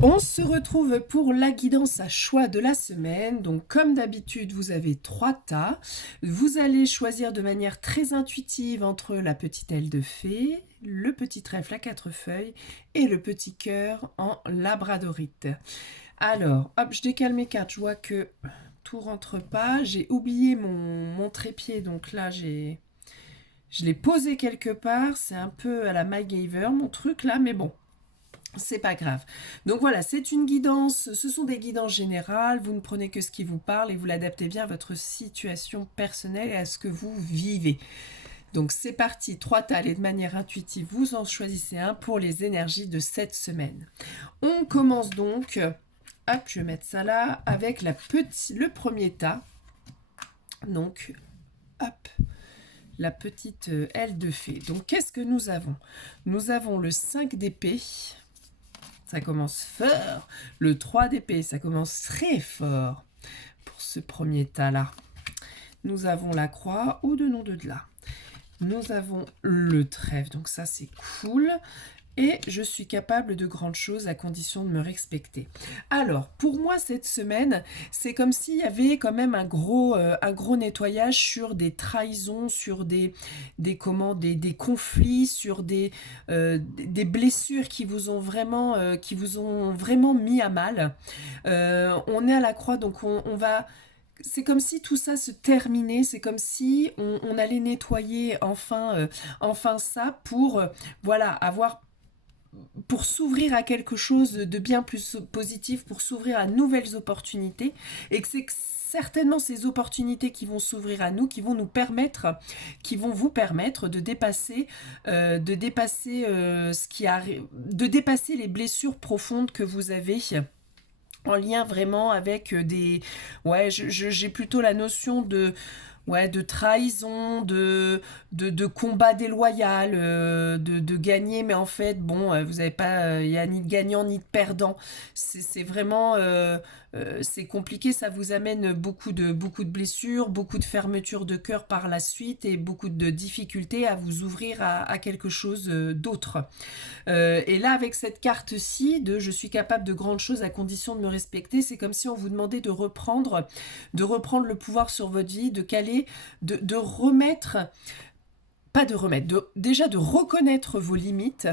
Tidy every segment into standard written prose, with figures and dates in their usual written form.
On se retrouve pour la guidance à choix de la semaine. Donc, comme d'habitude, vous avez 3 tas. Vous allez choisir de manière très intuitive entre la petite aile de fée, le petit trèfle à 4 feuilles et le petit cœur en labradorite. Alors, hop, je décale mes cartes. Je vois que tout rentre pas. J'ai oublié mon trépied, donc là, je l'ai posé quelque part. C'est un peu à la MacGyver, mon truc là, mais bon. C'est pas grave. Donc voilà, c'est une guidance, ce sont des guidances générales, vous ne prenez que ce qui vous parle et vous l'adaptez bien à votre situation personnelle et à ce que vous vivez. Donc c'est parti, 3 tas et de manière intuitive, vous en choisissez un pour les énergies de cette semaine. On commence donc, hop, je vais mettre ça là, avec le premier tas. Donc, hop, la petite aile de fée. Donc qu'est-ce que nous avons? Nous avons le 5 d'épée. Ça commence fort. Le 3 d'épée, ça commence très fort pour ce premier tas-là. Nous avons la croix ou de nom de là. Nous avons le trèfle, donc ça c'est cool. Et je suis capable de grandes choses à condition de me respecter. Alors, pour moi, cette semaine, c'est comme s'il y avait quand même un gros nettoyage sur des trahisons, sur des conflits, sur des blessures qui vous ont vraiment mis à mal. On est à la croix, donc on va... C'est comme si tout ça se terminait, c'est comme si on allait nettoyer enfin ça pour pour s'ouvrir à quelque chose de bien plus positif, pour s'ouvrir à de nouvelles opportunités, et que c'est certainement ces opportunités qui vont s'ouvrir à nous, qui vont vous permettre de dépasser de dépasser les blessures profondes que vous avez en lien vraiment avec j'ai plutôt la notion de trahison, de combat déloyal, de gagner, mais en fait, bon, vous n'avez pas, il n'y a ni de gagnant ni de perdant. C'est vraiment, c'est compliqué, ça vous amène beaucoup de blessures, beaucoup de fermeture de cœur par la suite et beaucoup de difficultés à vous ouvrir à quelque chose d'autre. Et là, avec cette carte-ci, de je suis capable de grandes choses à condition de me respecter, c'est comme si on vous demandait de reprendre le pouvoir sur votre vie, de caler, de remettre, pas de remettre, déjà de reconnaître vos limites,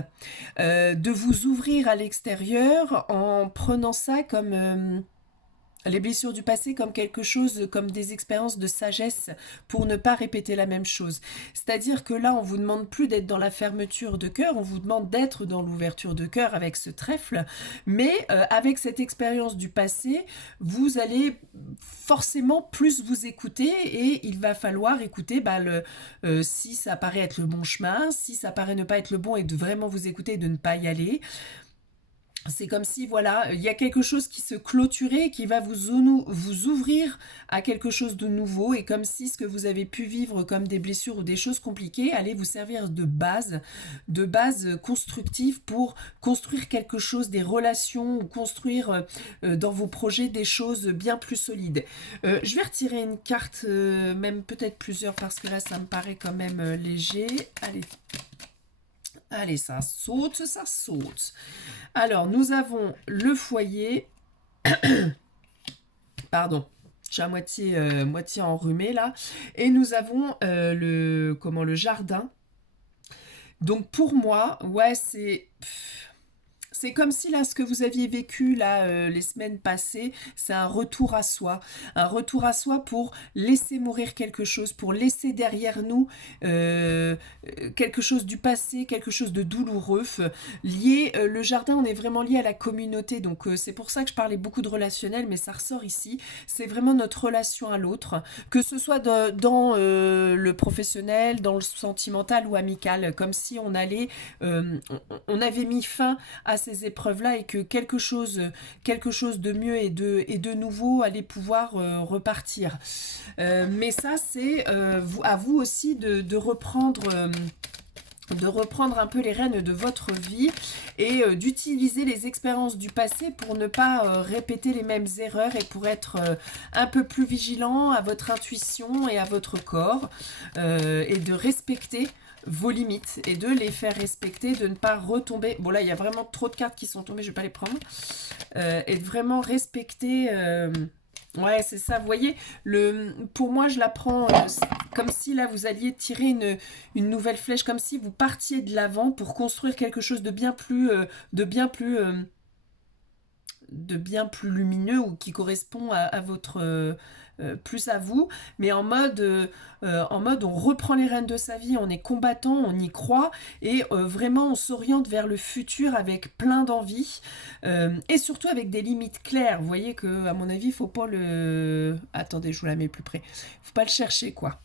de vous ouvrir à l'extérieur en prenant ça comme... les blessures du passé comme quelque chose, comme des expériences de sagesse pour ne pas répéter la même chose. C'est-à-dire que là, on vous demande plus d'être dans la fermeture de cœur, on vous demande d'être dans l'ouverture de cœur avec ce trèfle, mais avec cette expérience du passé, vous allez forcément plus vous écouter et il va falloir écouter si ça paraît être le bon chemin, si ça paraît ne pas être le bon et de vraiment vous écouter et de ne pas y aller. C'est comme si, voilà, il y a quelque chose qui se clôturait, qui va vous ouvrir à quelque chose de nouveau, et comme si ce que vous avez pu vivre comme des blessures ou des choses compliquées allait vous servir de base constructive pour construire quelque chose, des relations, ou construire dans vos projets des choses bien plus solides. Je vais retirer une carte, même peut-être plusieurs, parce que là, ça me paraît quand même léger. Allez, ça saute, ça saute. Alors, nous avons le foyer. Pardon, je suis à moitié enrhumée là. Et nous avons le jardin. Donc, pour moi, ouais, c'est comme si là, ce que vous aviez vécu là les semaines passées, c'est un retour à soi. Un retour à soi pour laisser mourir quelque chose, pour laisser derrière nous quelque chose du passé, quelque chose de douloureux. Le jardin, on est vraiment lié à la communauté. Donc c'est pour ça que je parlais beaucoup de relationnel, mais ça ressort ici. C'est vraiment notre relation à l'autre, que ce soit dans le professionnel, dans le sentimental ou amical, comme si on on avait mis fin à ces épreuves-là et que quelque chose de mieux et de nouveau allait pouvoir repartir. Mais ça, c'est à vous aussi de reprendre un peu les rênes de votre vie et d'utiliser les expériences du passé pour ne pas répéter les mêmes erreurs et pour être un peu plus vigilant à votre intuition et à votre corps et de respecter vos limites et de les faire respecter, de ne pas retomber. Bon là, il y a vraiment trop de cartes qui sont tombées, je ne vais pas les prendre. Et de vraiment respecter... ouais, c'est ça, vous voyez, pour moi, je la prends comme si là, vous alliez tirer une nouvelle flèche, comme si vous partiez de l'avant pour construire quelque chose de bien plus... de bien plus lumineux ou qui correspond à votre plus à vous, mais en mode on reprend les rênes de sa vie, on est combattant, on y croit et vraiment on s'oriente vers le futur avec plein d'envie et surtout avec des limites claires. Vous voyez que à mon avis, faut pas le... Attendez, je vous la mets plus près. Faut pas le chercher quoi.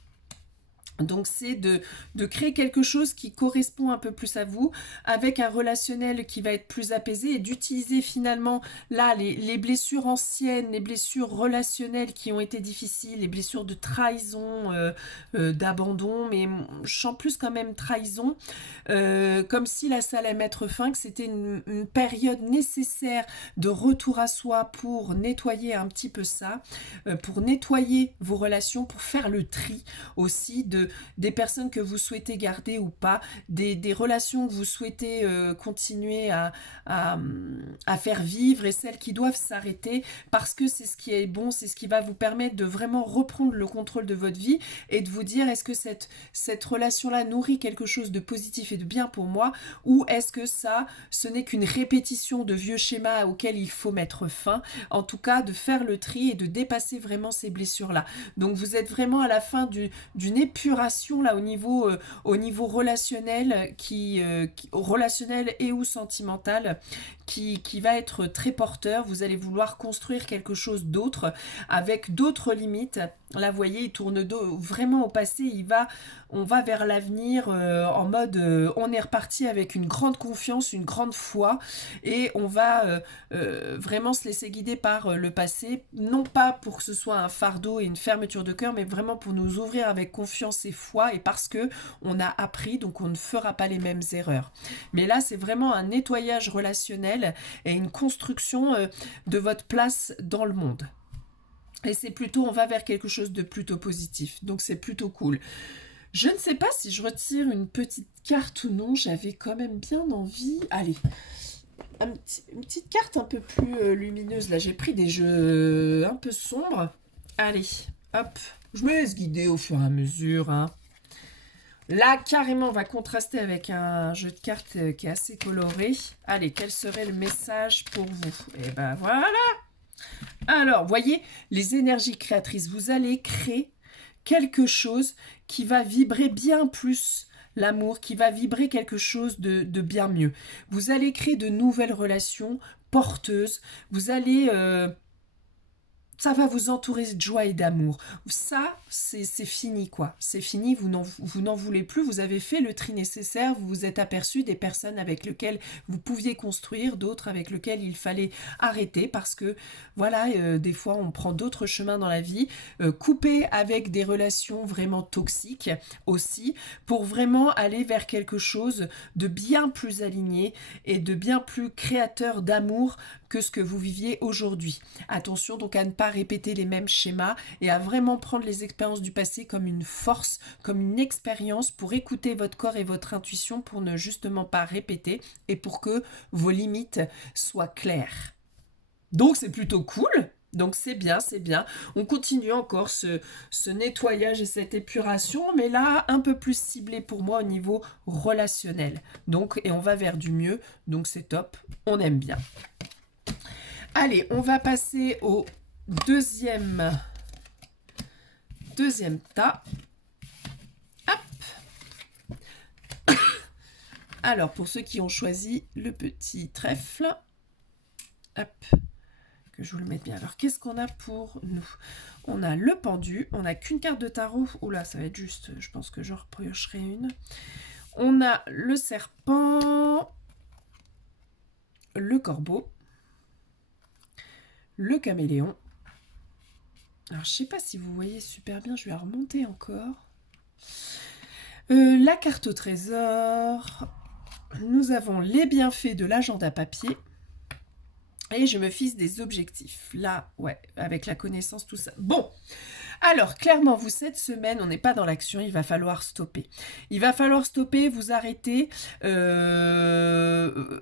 Donc c'est de créer quelque chose qui correspond un peu plus à vous, avec un relationnel qui va être plus apaisé et d'utiliser finalement là les blessures anciennes, les blessures relationnelles qui ont été difficiles, les blessures de trahison, d'abandon, mais je sens plus quand même trahison, comme si là ça allait mettre fin, que c'était une période nécessaire de retour à soi pour nettoyer un petit peu ça, pour nettoyer vos relations, pour faire le tri aussi des personnes que vous souhaitez garder ou pas, des relations que vous souhaitez continuer à faire vivre et celles qui doivent s'arrêter parce que c'est ce qui est bon, c'est ce qui va vous permettre de vraiment reprendre le contrôle de votre vie et de vous dire est-ce que cette relation-là nourrit quelque chose de positif et de bien pour moi ou est-ce que ce n'est qu'une répétition de vieux schémas auxquels il faut mettre fin, en tout cas de faire le tri et de dépasser vraiment ces blessures-là. Donc vous êtes vraiment à la fin d'une épuration là au niveau relationnel relationnel et ou sentimental qui va être très porteur. Vous allez vouloir construire quelque chose d'autre avec d'autres limites. Là vous voyez, il tourne vraiment au passé, on va vers l'avenir en mode on est reparti avec une grande confiance, une grande foi et on va vraiment se laisser guider par le passé, non pas pour que ce soit un fardeau et une fermeture de cœur, mais vraiment pour nous ouvrir avec confiance et foi et parce que on a appris, donc on ne fera pas les mêmes erreurs. Mais là c'est vraiment un nettoyage relationnel et une construction de votre place dans le monde. Et c'est plutôt, on va vers quelque chose de plutôt positif. Donc c'est plutôt cool. Je ne sais pas si je retire une petite carte ou non. J'avais quand même bien envie. Allez, une petite carte un peu plus lumineuse. Là, j'ai pris des jeux un peu sombres. Allez, hop. Je me laisse guider au fur et à mesure. Hein. Là, carrément, on va contraster avec un jeu de cartes qui est assez coloré. Allez, quel serait le message pour vous? Et ben voilà. Alors, voyez, les énergies créatrices, vous allez créer quelque chose qui va vibrer bien plus l'amour, qui va vibrer quelque chose de bien mieux. Vous allez créer de nouvelles relations porteuses, vous allez... ça va vous entourer de joie et d'amour. Ça, c'est fini, quoi. C'est fini, vous n'en voulez plus. Vous avez fait le tri nécessaire. Vous vous êtes aperçu des personnes avec lesquelles vous pouviez construire, d'autres avec lesquelles il fallait arrêter parce que, voilà, des fois, on prend d'autres chemins dans la vie. Couper avec des relations vraiment toxiques aussi pour vraiment aller vers quelque chose de bien plus aligné et de bien plus créateur d'amour que ce que vous viviez aujourd'hui. Attention donc à ne pas répéter les mêmes schémas et à vraiment prendre les expériences du passé comme une force, comme une expérience pour écouter votre corps et votre intuition pour ne justement pas répéter et pour que vos limites soient claires. Donc c'est plutôt cool. Donc c'est bien, c'est bien. On continue encore ce nettoyage et cette épuration, mais là un peu plus ciblé pour moi au niveau relationnel. Donc, et on va vers du mieux, donc c'est top, on aime bien. Allez, on va passer au deuxième tas. Hop. Alors, pour ceux qui ont choisi le petit trèfle, hop, que je vous le mette bien. Alors, qu'est-ce qu'on a pour nous? On a le pendu, on n'a qu'une carte de tarot. Oula, ça va être juste, je pense que j'en repiocherai une. On a le serpent, le corbeau, le caméléon. Alors, je ne sais pas si vous voyez super bien, je vais la remonter encore. La carte au trésor. Nous avons les bienfaits de l'agenda papier. Et je me fixe des objectifs. Là, ouais, avec la connaissance, tout ça. Bon, alors, clairement, vous, cette semaine, on n'est pas dans l'action, il va falloir stopper. Il va falloir stopper, vous arrêter,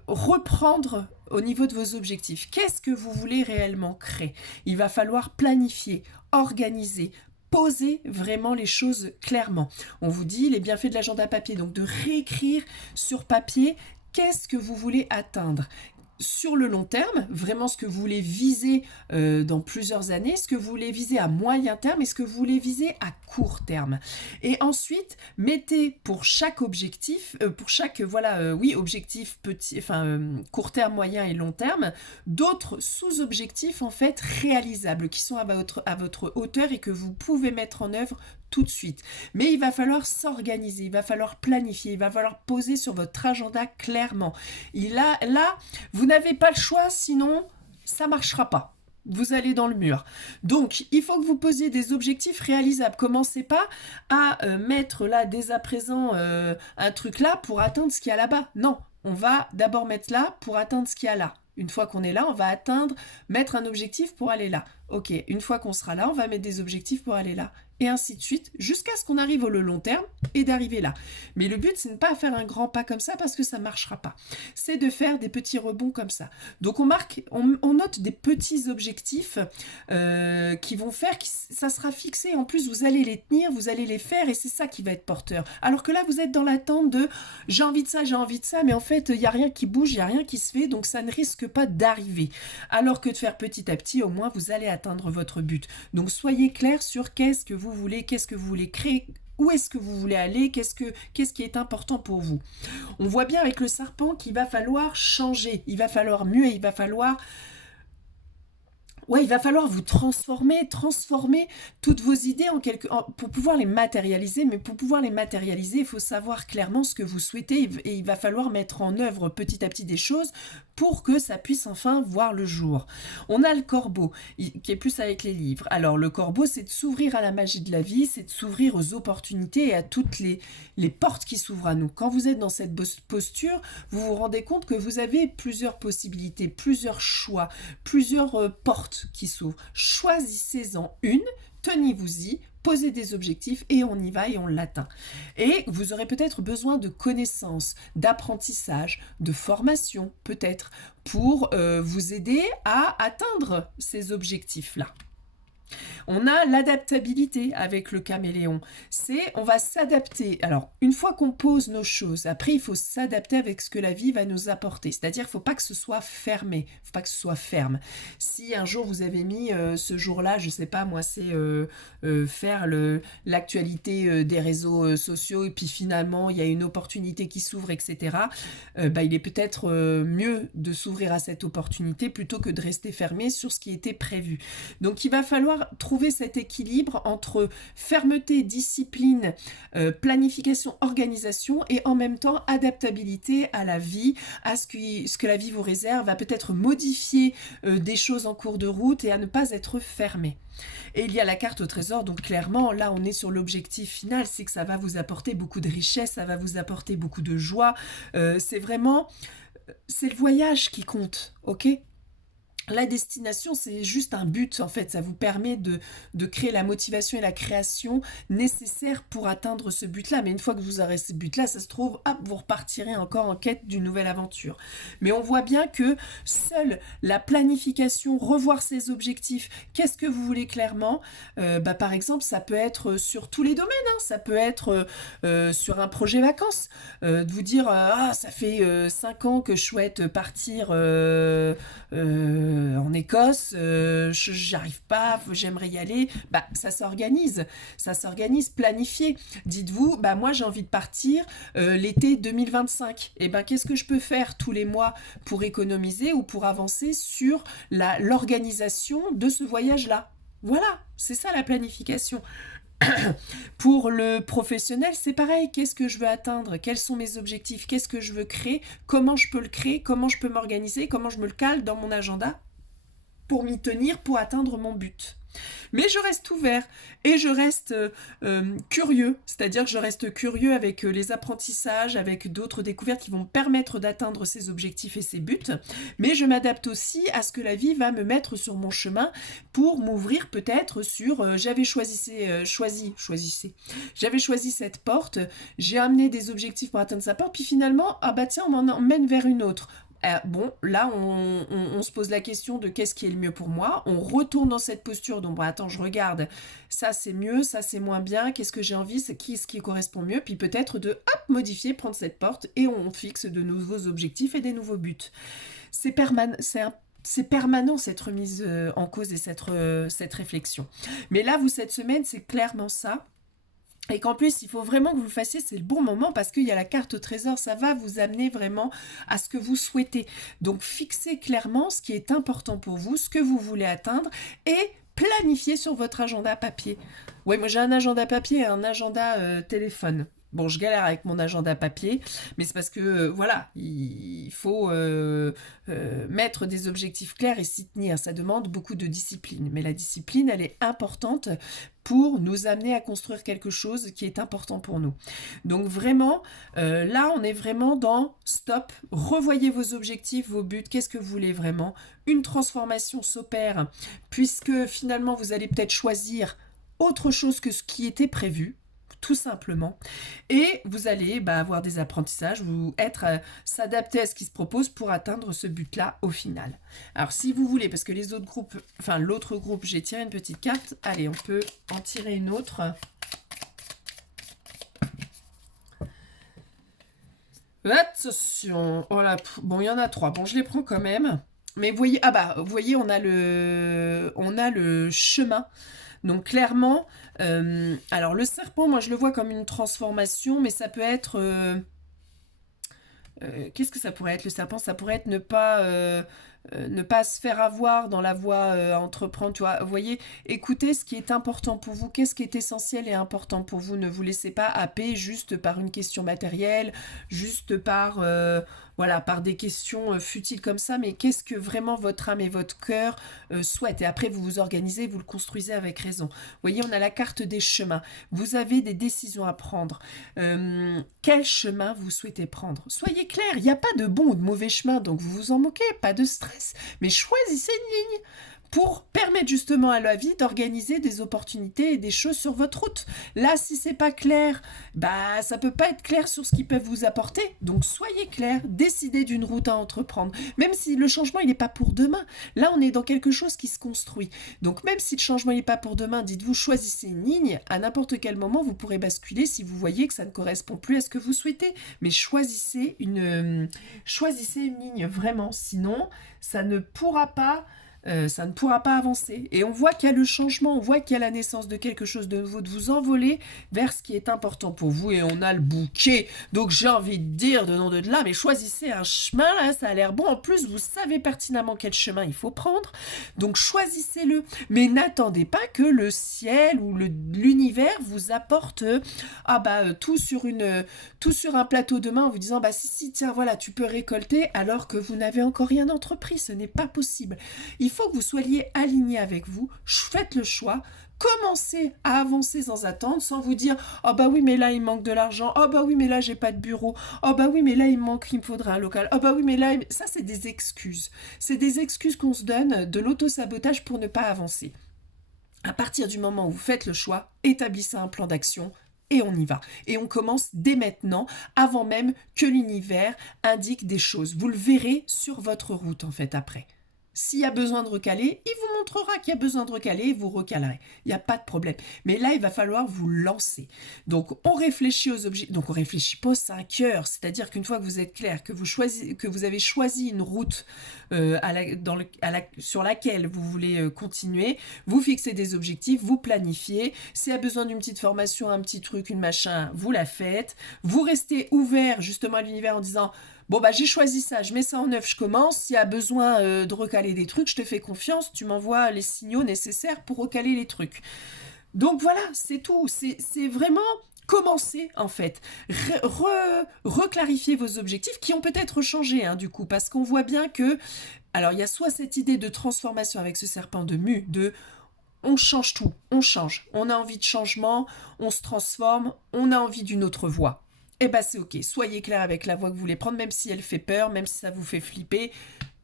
reprendre au niveau de vos objectifs. Qu'est-ce que vous voulez réellement créer? Il va falloir planifier, organiser, poser vraiment les choses clairement. On vous dit les bienfaits de l'agenda papier, donc de réécrire sur papier qu'est-ce que vous voulez atteindre sur le long terme, vraiment ce que vous voulez viser dans plusieurs années, ce que vous voulez viser à moyen terme et ce que vous voulez viser à court terme. Et ensuite, mettez pour chaque objectif, pour chaque objectif petit, court terme, moyen et long terme, d'autres sous-objectifs en fait réalisables qui sont à votre hauteur et que vous pouvez mettre en œuvre tout de suite. Mais il va falloir s'organiser, il va falloir planifier, il va falloir poser sur votre agenda clairement. Là, vous n'avez pas le choix, sinon ça ne marchera pas. Vous allez dans le mur. Donc, il faut que vous posiez des objectifs réalisables. Commencez pas à mettre là, dès à présent, un truc là pour atteindre ce qu'il y a là-bas. Non, on va d'abord mettre là pour atteindre ce qu'il y a là. Une fois qu'on est là, on va mettre un objectif pour aller là. Ok, une fois qu'on sera là, on va mettre des objectifs pour aller là. Et ainsi de suite, jusqu'à ce qu'on arrive au long terme et d'arriver là. Mais le but, c'est de ne pas faire un grand pas comme ça parce que ça ne marchera pas. C'est de faire des petits rebonds comme ça. Donc on note des petits objectifs qui vont faire que ça sera fixé. En plus, vous allez les tenir, vous allez les faire et c'est ça qui va être porteur. Alors que là, vous êtes dans l'attente de j'ai envie de ça, mais en fait, il n'y a rien qui bouge, il n'y a rien qui se fait, donc ça ne risque pas d'arriver. Alors que de faire petit à petit, au moins, vous allez atteindre votre but. Donc soyez clair sur qu'est-ce que vous voulez créer, où est-ce que vous voulez aller, qu'est-ce qui est important pour vous. On voit bien avec le serpent qu'il va falloir changer, il va falloir muer, il va falloir vous transformer toutes vos idées pour pouvoir les matérialiser. Mais pour pouvoir les matérialiser, il faut savoir clairement ce que vous souhaitez et il va falloir mettre en œuvre petit à petit des choses pour que ça puisse enfin voir le jour. On a le corbeau qui est plus avec les livres. Alors le corbeau, c'est de s'ouvrir à la magie de la vie, c'est de s'ouvrir aux opportunités et à toutes les portes qui s'ouvrent à nous. Quand vous êtes dans cette posture, vous vous rendez compte que vous avez plusieurs possibilités, plusieurs choix, plusieurs portes qui s'ouvrent. Choisissez-en une, tenez-vous-y, posez des objectifs et on y va et on l'atteint. Et vous aurez peut-être besoin de connaissances, d'apprentissage, de formation peut-être pour vous aider à atteindre ces objectifs-là. On a l'adaptabilité avec le caméléon. On va s'adapter. Alors, une fois qu'on pose nos choses, après, il faut s'adapter avec ce que la vie va nous apporter. C'est-à-dire, il ne faut pas que ce soit fermé. Il ne faut pas que ce soit ferme. Si un jour, vous avez mis ce jour-là, je ne sais pas, moi, c'est faire l'actualité des réseaux sociaux et puis finalement, il y a une opportunité qui s'ouvre, etc. Il est peut-être mieux de s'ouvrir à cette opportunité plutôt que de rester fermé sur ce qui était prévu. Donc, il va falloir trouver cet équilibre entre fermeté, discipline, planification, organisation et en même temps adaptabilité à la vie, à ce que la vie vous réserve, à peut-être modifier des choses en cours de route et à ne pas être fermé. Et il y a la carte au trésor, donc clairement là on est sur l'objectif final, c'est que ça va vous apporter beaucoup de richesse, ça va vous apporter beaucoup de joie, c'est le voyage qui compte, ok ? La destination, c'est juste un but, en fait. Ça vous permet de créer la motivation et la création nécessaires pour atteindre ce but-là. Mais une fois que vous aurez ce but-là, ça se trouve, hop, vous repartirez encore en quête d'une nouvelle aventure. Mais on voit bien que seule la planification, revoir ses objectifs, qu'est-ce que vous voulez clairement, par exemple, ça peut être sur tous les domaines. Ça peut être sur un projet vacances. De vous dire, ça fait 5 ans que je souhaite partir... en Écosse, j'y arrive pas, j'aimerais y aller, ça s'organise, planifiez. Dites-vous, moi j'ai envie de partir l'été 2025. Et qu'est-ce que je peux faire tous les mois pour économiser ou pour avancer sur l'organisation de ce voyage-là? Voilà, c'est ça la planification. Pour le professionnel, c'est pareil. Qu'est-ce que je veux atteindre? Quels sont mes objectifs? Qu'est-ce que je veux créer? Comment je peux le créer? Comment je peux m'organiser? Comment je me le cale dans mon agenda? pour m'y tenir, pour atteindre mon but. Mais je reste ouvert et je reste curieux, c'est-à-dire que je reste curieux avec les apprentissages, avec d'autres découvertes qui vont me permettre d'atteindre ces objectifs et ces buts, mais je m'adapte aussi à ce que la vie va me mettre sur mon chemin pour m'ouvrir peut-être sur j'avais choisi cette porte, j'ai amené des objectifs pour atteindre sa porte, puis finalement, ah bah tiens, on m'en emmène vers une autre. Bon, là, on se pose la question de qu'est-ce qui est le mieux pour moi. On retourne dans cette posture. Donc, bon, attends, je regarde. Ça, c'est mieux. Ça, c'est moins bien. Qu'est-ce que j'ai envie? C'est ce qui correspond mieux? Puis peut-être de, hop, modifier, prendre cette porte et on fixe de nouveaux objectifs et des nouveaux buts. C'est permanent cette remise en cause et cette réflexion. Mais là, cette semaine, c'est clairement ça. Et qu'en plus, il faut vraiment que vous le fassiez, c'est le bon moment parce qu'il y a la carte au trésor, ça va vous amener vraiment à ce que vous souhaitez. Donc, fixez clairement ce qui est important pour vous, ce que vous voulez atteindre et planifiez sur votre agenda papier. Oui, moi j'ai un agenda papier et un agenda téléphone. Bon, je galère avec mon agenda papier, mais c'est parce que, voilà, il faut mettre des objectifs clairs et s'y tenir. Ça demande beaucoup de discipline. Mais la discipline, elle est importante pour nous amener à construire quelque chose qui est important pour nous. Donc vraiment, là, on est vraiment dans stop, revoyez vos objectifs, vos buts, qu'est-ce que vous voulez vraiment. Une transformation s'opère, puisque finalement, vous allez peut-être choisir autre chose que ce qui était prévu, tout simplement. Et vous allez avoir des apprentissages, s'adapter à ce qui se propose pour atteindre ce but-là au final. Alors si vous voulez, parce que les autres groupes, enfin l'autre groupe, j'ai tiré une petite carte, allez, on peut en tirer une autre. Attention, voilà, bon, il y en a 3, bon, je les prends quand même. Mais vous voyez, vous voyez, on a le chemin. Donc clairement, alors le serpent, moi je le vois comme une transformation, mais ça peut être... qu'est-ce que ça pourrait être le serpent? Ça pourrait être ne pas se faire avoir dans la voie à entreprendre. Tu vois, vous voyez, écoutez ce qui est important pour vous, qu'est-ce qui est essentiel et important pour vous. Ne vous laissez pas happer juste par une question matérielle, juste par... voilà, par des questions futiles comme ça, mais qu'est-ce que vraiment votre âme et votre cœur souhaitent? Et après, vous vous organisez, vous le construisez avec raison. Vous voyez, on a la carte des chemins. Vous avez des décisions à prendre. Quel chemin vous souhaitez prendre? Soyez clair, il n'y a pas de bon ou de mauvais chemin, donc vous vous en moquez, pas de stress. Mais choisissez une ligne pour permettre justement à la vie d'organiser des opportunités et des choses sur votre route. Là, si c'est pas clair, ça peut pas être clair sur ce qu'ils peuvent vous apporter. Donc soyez clair, décidez d'une route à entreprendre. Même si le changement, il n'est pas pour demain. Là, on est dans quelque chose qui se construit. Donc même si le changement n'est pas pour demain, dites-vous, choisissez une ligne. À n'importe quel moment, vous pourrez basculer si vous voyez que ça ne correspond plus à ce que vous souhaitez. Mais choisissez une ligne, vraiment. Sinon, ça ne pourra pas avancer. Et on voit qu'il y a le changement, on voit qu'il y a la naissance de quelque chose de nouveau, de vous envoler vers ce qui est important pour vous. Et on a le bouquet. Donc j'ai envie de dire de nom de là, mais choisissez un chemin, là, ça a l'air bon. En plus, vous savez pertinemment quel chemin il faut prendre. Donc choisissez-le. Mais n'attendez pas que le ciel ou l'univers vous apporte tout sur un plateau de main en vous disant si, tiens, voilà, tu peux récolter alors que vous n'avez encore rien entrepris. Ce n'est pas possible. Il faut que vous soyez aligné avec vous, faites le choix, commencez à avancer sans attendre, sans vous dire « Oh bah oui, mais là, il manque de l'argent. Oh bah oui, mais là, j'ai pas de bureau. Oh bah oui, mais là, il me faudra un local. Oh bah oui, mais là... » Ça, c'est des excuses. C'est des excuses qu'on se donne, de l'auto-sabotage pour ne pas avancer. À partir du moment où vous faites le choix, établissez un plan d'action, et on y va. Et on commence dès maintenant, avant même que l'univers indique des choses. Vous le verrez sur votre route, en fait, après. S'il y a besoin de recaler, il vous montrera qu'il y a besoin de recaler et vous recalerez. Il n'y a pas de problème. Mais là, il va falloir vous lancer. Donc, on réfléchit aux objets. Donc, on réfléchit pas aux 5 heures. C'est-à-dire qu'une fois que vous êtes clair, que vous avez choisi une route sur laquelle vous voulez continuer, vous fixez des objectifs, vous planifiez. S'il y a besoin d'une petite formation, un petit truc, une machin, vous la faites. Vous restez ouvert justement à l'univers en disant... Bon, j'ai choisi ça, je mets ça en œuvre, je commence. S'il y a besoin de recaler des trucs, je te fais confiance, tu m'envoies les signaux nécessaires pour recaler les trucs. Donc voilà, c'est tout. C'est vraiment commencer, en fait. Reclarifier vos objectifs qui ont peut-être changé, du coup, parce qu'on voit bien que... Alors il y a soit cette idée de transformation avec ce serpent de mue, de on change tout, on change, on a envie de changement, on se transforme, on a envie d'une autre voie. Eh ben c'est ok, soyez clair avec la voie que vous voulez prendre, même si elle fait peur, même si ça vous fait flipper,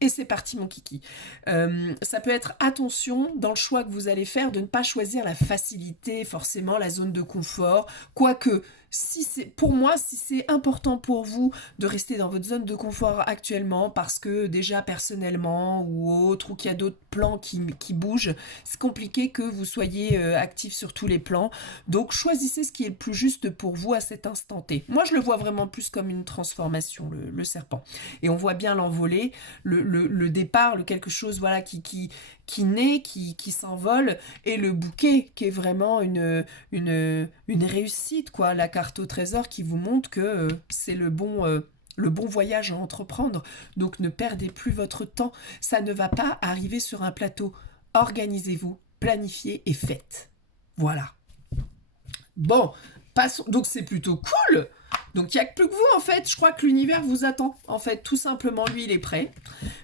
et c'est parti mon kiki. Ça peut être attention dans le choix que vous allez faire de ne pas choisir la facilité, forcément la zone de confort, quoique si c'est pour moi, si c'est important pour vous de rester dans votre zone de confort actuellement parce que déjà personnellement ou autre, ou qu'il y a d'autres plans qui bougent, c'est compliqué que vous soyez actif sur tous les plans. Donc choisissez ce qui est le plus juste pour vous à cet instant T. Moi je le vois vraiment plus comme une transformation, le serpent. Et on voit bien l'envolée, le départ, le quelque chose voilà, qui naît, qui s'envole, et le bouquet qui est vraiment une réussite, quoi. La carte au trésor qui vous montre que c'est le bon voyage à entreprendre. Donc ne perdez plus votre temps. Ça ne va pas arriver sur un plateau. Organisez-vous, planifiez et faites. Voilà. Bon, passons. Donc c'est plutôt cool. Donc il n'y a que plus que vous en fait. Je crois que l'univers vous attend. En fait, tout simplement, lui, il est prêt.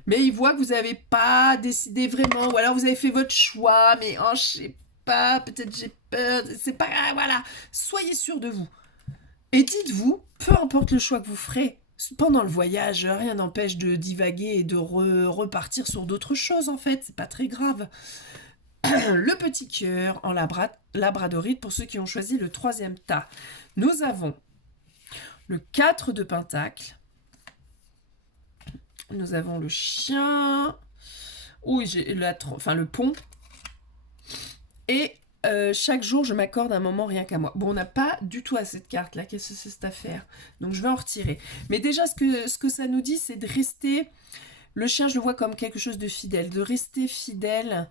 Mais il voit que vous n'avez pas décidé vraiment. Ou alors vous avez fait votre choix. Mais oh, je sais pas. Peut-être j'ai peur. C'est pas grave. Voilà. Soyez sûr de vous. Et dites-vous, peu importe le choix que vous ferez, pendant le voyage, rien n'empêche de divaguer et de repartir sur d'autres choses en fait. C'est pas très grave. Le petit cœur en labradorite pour ceux qui ont choisi le troisième tas. Nous avons le 4 de pentacle. Nous avons le chien. Oui, j'ai le pont. Et chaque jour, je m'accorde un moment rien qu'à moi. Bon, on n'a pas du tout à cette carte-là. Qu'est-ce que c'est cette affaire? Donc, je vais en retirer. Mais déjà, ce que ça nous dit, c'est de rester... Le chien, je le vois comme quelque chose de fidèle. De rester fidèle.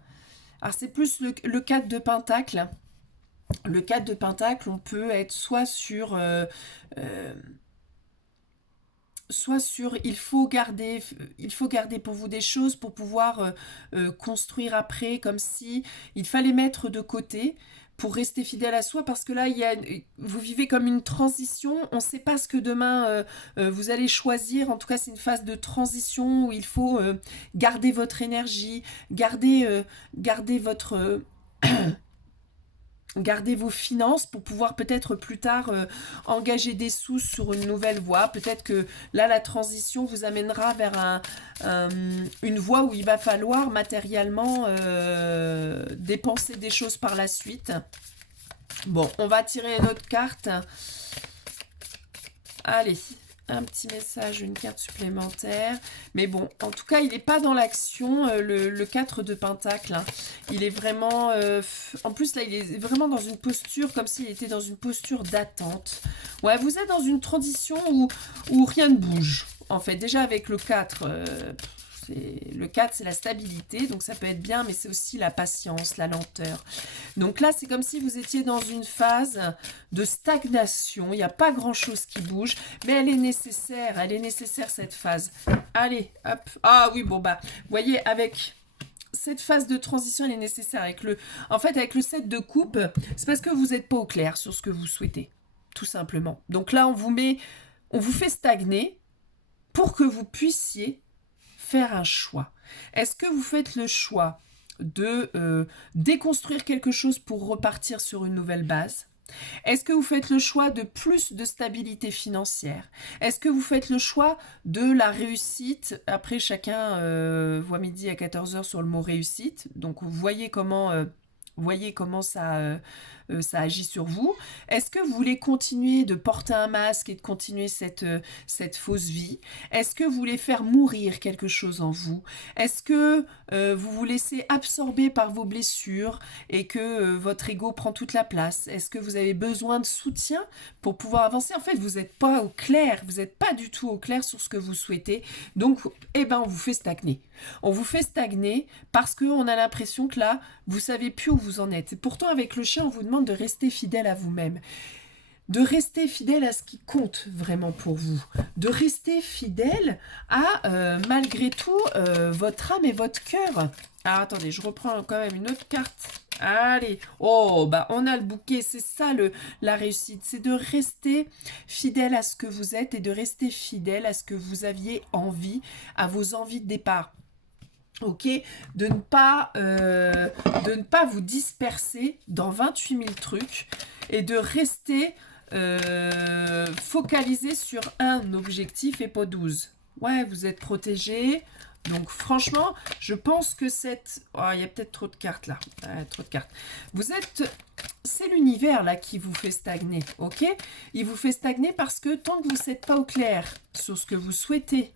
Alors, c'est plus le 4 de pentacle. Le 4 de pentacle, on peut être soit sur... il faut garder pour vous des choses pour pouvoir construire après, comme si il fallait mettre de côté pour rester fidèle à soi, parce que là, vous vivez comme une transition, on ne sait pas ce que demain vous allez choisir, en tout cas c'est une phase de transition où il faut garder votre énergie, garder votre... Gardez vos finances pour pouvoir peut-être plus tard engager des sous sur une nouvelle voie. Peut-être que là, la transition vous amènera vers une voie où il va falloir matériellement dépenser des choses par la suite. Bon, on va tirer une autre carte. Allez, un petit message, une carte supplémentaire. Mais bon, en tout cas, il n'est pas dans l'action, le 4 de pentacle. Hein. Il est vraiment... en plus, là, il est vraiment dans une posture, comme s'il était dans une posture d'attente. Ouais, vous êtes dans une transition où rien ne bouge. En fait, déjà avec le 4... le 4, c'est la stabilité, donc ça peut être bien, mais c'est aussi la patience, la lenteur. Donc là, c'est comme si vous étiez dans une phase de stagnation. Il n'y a pas grand-chose qui bouge, mais elle est nécessaire cette phase. Allez, hop. Ah oui, bon bah, vous voyez, avec... Cette phase de transition, elle est nécessaire. Avec le 7 de coupe, c'est parce que vous n'êtes pas au clair sur ce que vous souhaitez, tout simplement. Donc là, on vous fait stagner pour que vous puissiez faire un choix. Est-ce que vous faites le choix de déconstruire quelque chose pour repartir sur une nouvelle base? Est-ce que vous faites le choix de plus de stabilité financière? Est-ce que vous faites le choix de la réussite? Après, chacun voit midi à 14h sur le mot réussite. Donc, vous voyez comment ça agit sur vous. Est-ce que vous voulez continuer de porter un masque et de continuer cette fausse vie? Est-ce que vous voulez faire mourir quelque chose en vous? Est-ce que vous vous laissez absorber par vos blessures et que votre ego prend toute la place? Est-ce que vous avez besoin de soutien pour pouvoir avancer? En fait, vous n'êtes pas au clair, vous n'êtes pas du tout au clair sur ce que vous souhaitez. Donc, on vous fait stagner. On vous fait stagner parce qu'on a l'impression que là, vous savez plus où vous en êtes. Et pourtant, avec le chien, on vous demande de rester fidèle à vous-même, de rester fidèle à ce qui compte vraiment pour vous, de rester fidèle à, malgré tout, votre âme et votre cœur. Alors, attendez, je reprends quand même une autre carte. Allez, oh, bah on a le bouquet, c'est ça la réussite, c'est de rester fidèle à ce que vous êtes et de rester fidèle à ce que vous aviez envie, à vos envies de départ. ok, de ne pas vous disperser dans 28 000 trucs et de rester focalisé sur un objectif et pas 12. Ouais, vous êtes protégé. Donc franchement, je pense que cette... Oh, il y a peut-être trop de cartes là. Trop de cartes. Vous êtes... C'est l'univers là qui vous fait stagner, ok? Il vous fait stagner parce que tant que vous n'êtes pas au clair sur ce que vous souhaitez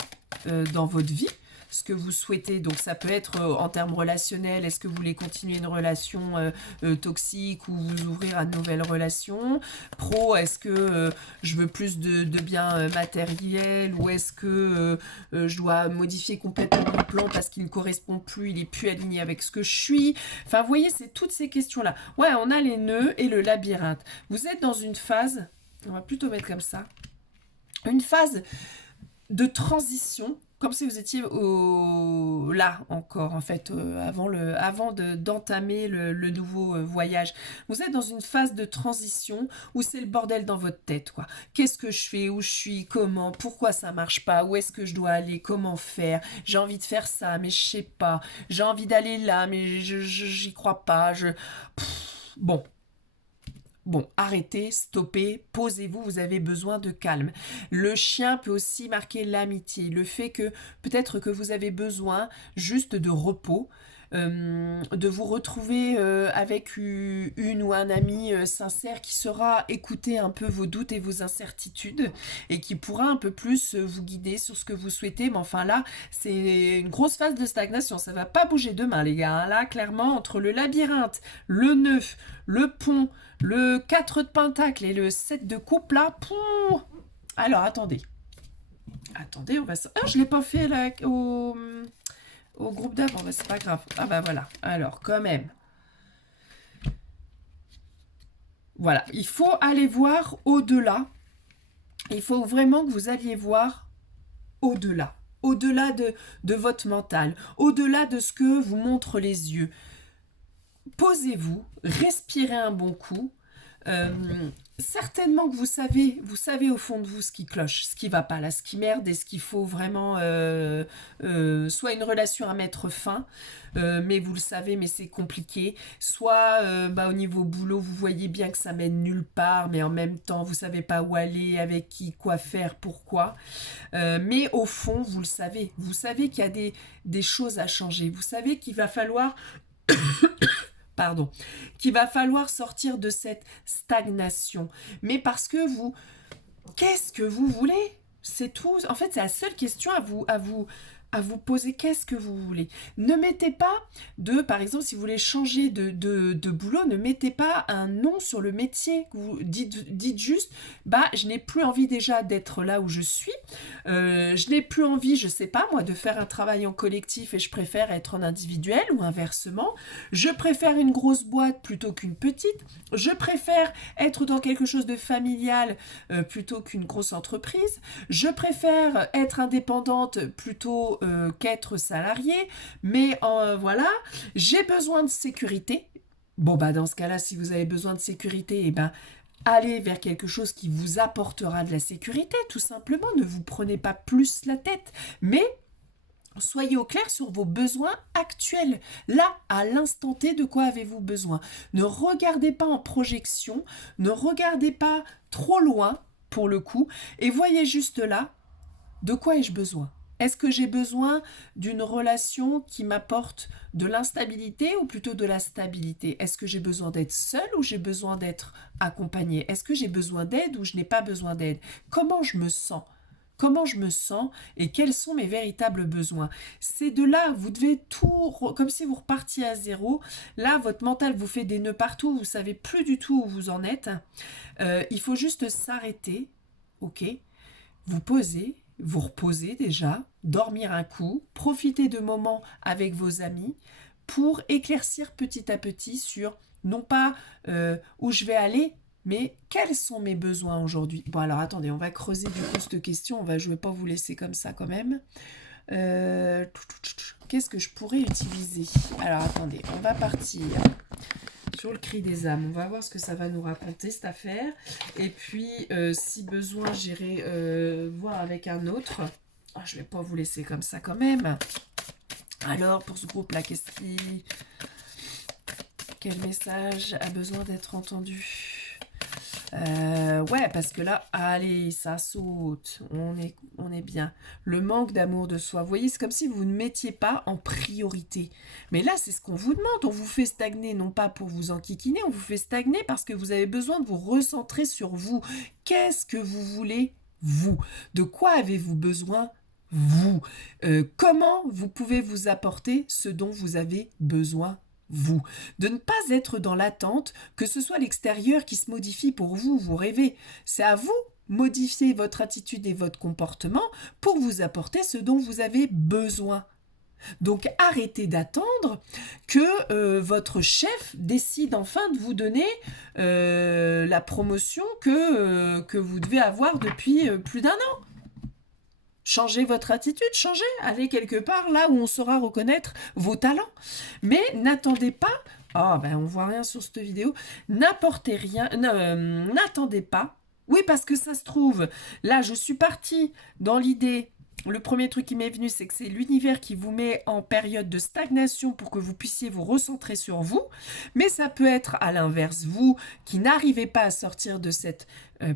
dans votre vie, ce que vous souhaitez, donc ça peut être en termes relationnels, est-ce que vous voulez continuer une relation toxique ou vous ouvrir à de nouvelles relations? Pro, est-ce que je veux plus de biens matériels ou est-ce que je dois modifier complètement mon plan parce qu'il ne correspond plus, il est plus aligné avec ce que je suis? Enfin, vous voyez, c'est toutes ces questions-là. Ouais, on a les nœuds et le labyrinthe. Vous êtes dans une phase, on va plutôt mettre comme ça, une phase de transition, comme si vous étiez là encore, en fait, avant d'entamer le nouveau voyage. Vous êtes dans une phase de transition où c'est le bordel dans votre tête, quoi. Qu'est-ce que je fais? Où je suis? Comment? Pourquoi ça marche pas? Où est-ce que je dois aller? Comment faire? J'ai envie de faire ça, mais je sais pas. J'ai envie d'aller là, mais j'y crois pas. Bon. Bon, arrêtez, stoppez, posez-vous, vous avez besoin de calme. Le chien peut aussi marquer l'amitié, le fait que peut-être que vous avez besoin juste de repos, de vous retrouver avec une ou un ami sincère qui saura écouter un peu vos doutes et vos incertitudes et qui pourra un peu plus vous guider sur ce que vous souhaitez. Mais enfin là, c'est une grosse phase de stagnation, ça va pas bouger demain les gars. Hein. Là, clairement, entre le labyrinthe, le nœud, le pont, le 4 de pentacle et le 7 de coupe, là, pour... Alors, attendez. Attendez, on va... Ah, je ne l'ai pas fait là, au groupe d'avant, bah, c'est pas grave. Ah bah voilà. Alors, quand même. Voilà, il faut aller voir au-delà. Il faut vraiment que vous alliez voir au-delà. Au-delà de votre mental. Au-delà de ce que vous montrent les yeux. Posez-vous, respirez un bon coup. Certainement que vous savez au fond de vous ce qui cloche, ce qui va pas là, ce qui merde et ce qu'il faut vraiment soit une relation à mettre fin, mais vous le savez, mais c'est compliqué, soit au niveau boulot, vous voyez bien que ça mène nulle part, mais en même temps, vous savez pas où aller, avec qui, quoi faire, pourquoi. Mais au fond, vous savez qu'il y a des choses à changer, vous savez qu'il va falloir qu'il va falloir sortir de cette stagnation. Mais parce que qu'est-ce que vous voulez? C'est tout. En fait, c'est la seule question à vous poser. Qu'est-ce que vous voulez? Ne mettez pas par exemple, si vous voulez changer de boulot, ne mettez pas un nom sur le métier. Vous dites juste, je n'ai plus envie déjà d'être là où je suis. Je n'ai plus envie, je sais pas moi, de faire un travail en collectif et je préfère être en individuel ou inversement. Je préfère une grosse boîte plutôt qu'une petite. Je préfère être dans quelque chose de familial plutôt qu'une grosse entreprise. Je préfère être indépendante plutôt qu'être salariée. Mais voilà, j'ai besoin de sécurité. Bon, dans ce cas-là, si vous avez besoin de sécurité, allez vers quelque chose qui vous apportera de la sécurité, tout simplement. Ne vous prenez pas plus la tête. Mais soyez au clair sur vos besoins actuels. Là, à l'instant T, de quoi avez-vous besoin? Ne regardez pas en projection, ne regardez pas trop loin, pour le coup, et voyez juste là, de quoi ai-je besoin? Est-ce que j'ai besoin d'une relation qui m'apporte de l'instabilité ou plutôt de la stabilité? Est-ce que j'ai besoin d'être seule ou j'ai besoin d'être accompagnée? Est-ce que j'ai besoin d'aide ou je n'ai pas besoin d'aide? Comment je me sens? Comment je me sens et quels sont mes véritables besoins? C'est de là, vous devez tout, comme si vous repartiez à zéro. Là, votre mental vous fait des nœuds partout, vous savez plus du tout où vous en êtes. Il faut juste s'arrêter, ok? Vous poser, vous reposer déjà, dormir un coup, profiter de moments avec vos amis pour éclaircir petit à petit sur non pas où je vais aller, mais quels sont mes besoins aujourd'hui? Bon alors attendez, on va creuser du coup cette question, je ne vais pas vous laisser comme ça quand même. Qu'est-ce que je pourrais utiliser? Alors attendez, on va partir sur le cri des âmes. On va voir ce que ça va nous raconter cette affaire. Et puis si besoin, j'irai voir avec un autre. Je ne vais pas vous laisser comme ça quand même. Alors, pour ce groupe-là, quel message a besoin d'être entendu? Ouais, parce que là, allez, ça saute. On est bien. Le manque d'amour de soi. Vous voyez, c'est comme si vous ne mettiez pas en priorité. Mais là, c'est ce qu'on vous demande. On vous fait stagner, non pas pour vous enquiquiner, on vous fait stagner parce que vous avez besoin de vous recentrer sur vous. Qu'est-ce que vous voulez, vous? De quoi avez-vous besoin, vous? Comment vous pouvez vous apporter ce dont vous avez besoin, vous, de ne pas être dans l'attente que ce soit l'extérieur qui se modifie pour vous, vous rêvez. C'est à vous modifier votre attitude et votre comportement pour vous apporter ce dont vous avez besoin. Donc arrêtez d'attendre que votre chef décide enfin de vous donner la promotion que vous devez avoir depuis plus d'un an. Changez votre attitude, changez, allez quelque part là où on saura reconnaître vos talents. Mais n'attendez pas, on voit rien sur cette vidéo, n'apportez rien, n'attendez pas. Oui, parce que ça se trouve, là je suis partie dans l'idée, le premier truc qui m'est venu, c'est que c'est l'univers qui vous met en période de stagnation pour que vous puissiez vous recentrer sur vous. Mais ça peut être à l'inverse, vous qui n'arrivez pas à sortir de cette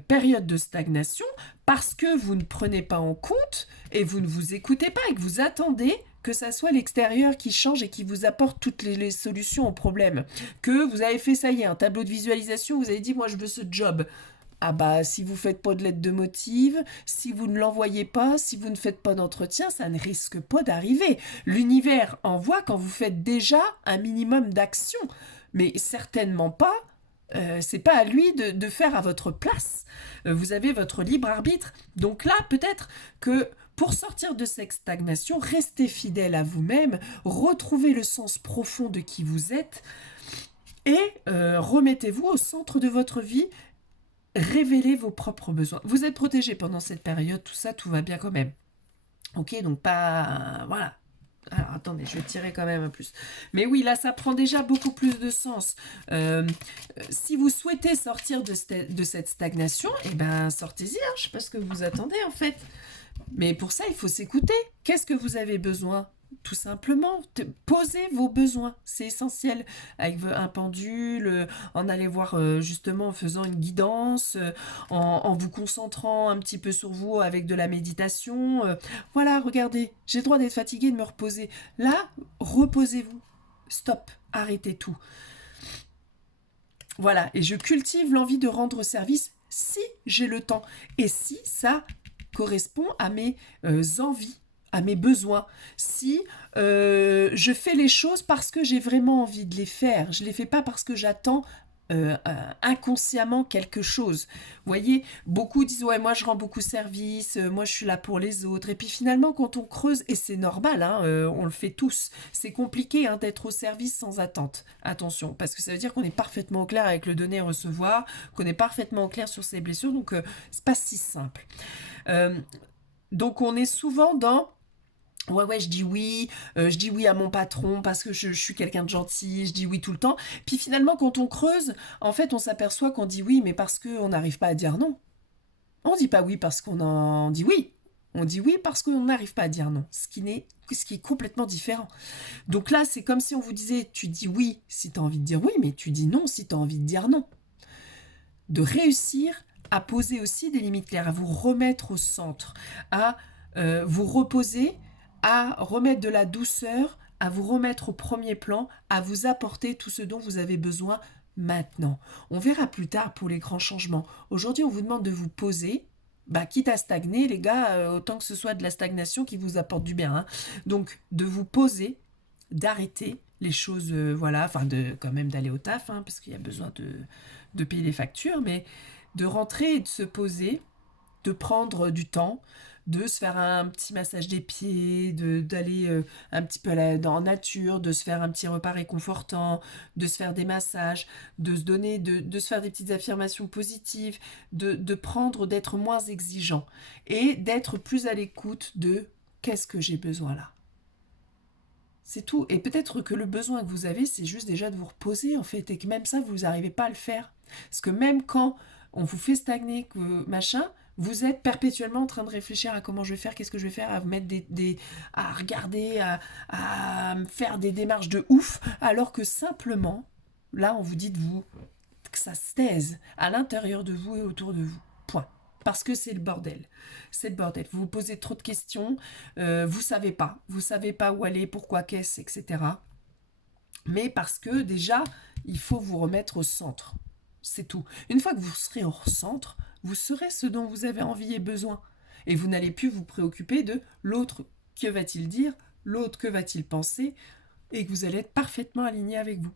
période de stagnation parce que vous ne prenez pas en compte et vous ne vous écoutez pas et que vous attendez que ça soit l'extérieur qui change et qui vous apporte toutes les solutions aux problèmes. Que vous avez fait, ça y est, un tableau de visualisation, vous avez dit, moi je veux ce job. Ah bah, si vous ne faites pas de lettre de motive, si vous ne l'envoyez pas, si vous ne faites pas d'entretien, ça ne risque pas d'arriver. L'univers envoie quand vous faites déjà un minimum d'action, mais certainement pas. C'est pas à lui de faire à votre place. Vous avez votre libre arbitre. Donc là, peut-être que pour sortir de cette stagnation, restez fidèle à vous-même, retrouvez le sens profond de qui vous êtes et remettez-vous au centre de votre vie. Révélez vos propres besoins. Vous êtes protégé pendant cette période, tout va bien quand même. Ok, donc pas... voilà. Alors attendez, je vais tirer quand même un plus. Mais oui, là, ça prend déjà beaucoup plus de sens. Si vous souhaitez sortir de cette stagnation, eh ben sortez-y, hein, je ne sais pas ce que vous attendez en fait. Mais pour ça, il faut s'écouter. Qu'est-ce que vous avez besoin ? Tout simplement, posez vos besoins, c'est essentiel. Avec un pendule, en allant voir justement en faisant une guidance, en vous concentrant un petit peu sur vous avec de la méditation. Voilà, regardez, j'ai le droit d'être fatiguée, de me reposer. Là, reposez-vous. Stop, arrêtez tout. Voilà, et je cultive l'envie de rendre service si j'ai le temps et si ça correspond à mes envies, à mes besoins. Si je fais les choses parce que j'ai vraiment envie de les faire, je ne les fais pas parce que j'attends inconsciemment quelque chose. Vous voyez, beaucoup disent ouais, moi je rends beaucoup service, moi je suis là pour les autres. Et puis finalement, quand on creuse, et c'est normal, hein, on le fait tous, c'est compliqué hein, d'être au service sans attente. Attention, parce que ça veut dire qu'on est parfaitement au clair avec le donner et recevoir, qu'on est parfaitement au clair sur ses blessures, donc c'est pas si simple. Donc on est souvent dans ouais, je dis oui à mon patron parce que je suis quelqu'un de gentil, je dis oui tout le temps. Puis finalement, quand on creuse, en fait, on s'aperçoit qu'on dit oui, mais parce qu'on n'arrive pas à dire non. On dit pas oui parce qu'on en dit oui. On dit oui parce qu'on n'arrive pas à dire non, ce qui est complètement différent. Donc là, c'est comme si on vous disait, tu dis oui si tu as envie de dire oui, mais tu dis non si tu as envie de dire non. De réussir à poser aussi des limites claires, à vous remettre au centre, à vous reposer, à remettre de la douceur, à vous remettre au premier plan, à vous apporter tout ce dont vous avez besoin maintenant. On verra plus tard pour les grands changements. Aujourd'hui, on vous demande de vous poser, quitte à stagner, les gars, autant que ce soit de la stagnation qui vous apporte du bien. Hein. Donc, de vous poser, d'arrêter les choses, quand même d'aller au taf, hein, parce qu'il y a besoin de payer les factures, mais de rentrer et de se poser, de prendre du temps, de se faire un petit massage des pieds, d'aller un petit peu en nature, de se faire un petit repas réconfortant, de se faire des massages, de se donner, de se faire des petites affirmations positives, de prendre, d'être moins exigeant et d'être plus à l'écoute de qu'est-ce que j'ai besoin là. C'est tout. Et peut-être que le besoin que vous avez, c'est juste déjà de vous reposer en fait, et que même ça, vous n'arrivez pas à le faire. Parce que même quand on vous fait stagner, que machin, Vous êtes perpétuellement en train de réfléchir à comment je vais faire, qu'est-ce que je vais faire, à vous mettre à regarder, à faire des démarches de ouf, alors que simplement, là, on vous dit de vous que ça se taise à l'intérieur de vous et autour de vous. Point. Parce que c'est le bordel. C'est le bordel. Vous vous posez trop de questions, vous savez pas. Vous savez pas où aller, pourquoi, qu'est-ce, etc. Mais parce que déjà, il faut vous remettre au centre. C'est tout. Une fois que vous serez au centre, vous serez ce dont vous avez envie et besoin. Et vous n'allez plus vous préoccuper de l'autre, que va-t-il dire, l'autre, que va-t-il penser, et que vous allez être parfaitement aligné avec vous.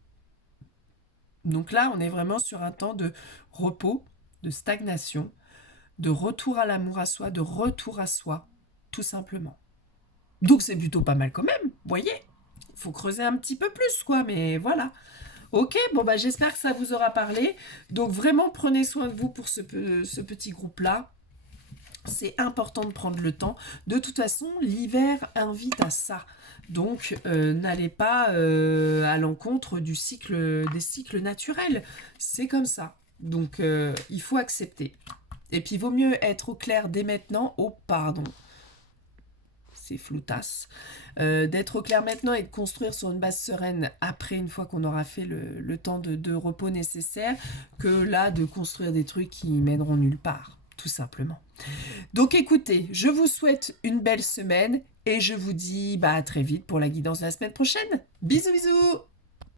Donc là, on est vraiment sur un temps de repos, de stagnation, de retour à l'amour à soi, de retour à soi, tout simplement. Donc c'est plutôt pas mal quand même, vous voyez. Faut creuser un petit peu plus, quoi, mais voilà. Ok, bon bah j'espère que ça vous aura parlé. Donc vraiment prenez soin de vous pour ce petit groupe-là. C'est important de prendre le temps. De toute façon, l'hiver invite à ça. Donc n'allez pas à l'encontre des cycles naturels. C'est comme ça. Donc il faut accepter. Et puis il vaut mieux être au clair dès maintenant. Oh pardon. C'est floutasse, d'être au clair maintenant et de construire sur une base sereine après, une fois qu'on aura fait le temps de repos nécessaire, que là, de construire des trucs qui mèneront nulle part, tout simplement. Donc écoutez, je vous souhaite une belle semaine et je vous dis à très vite pour la guidance de la semaine prochaine. Bisous bisous.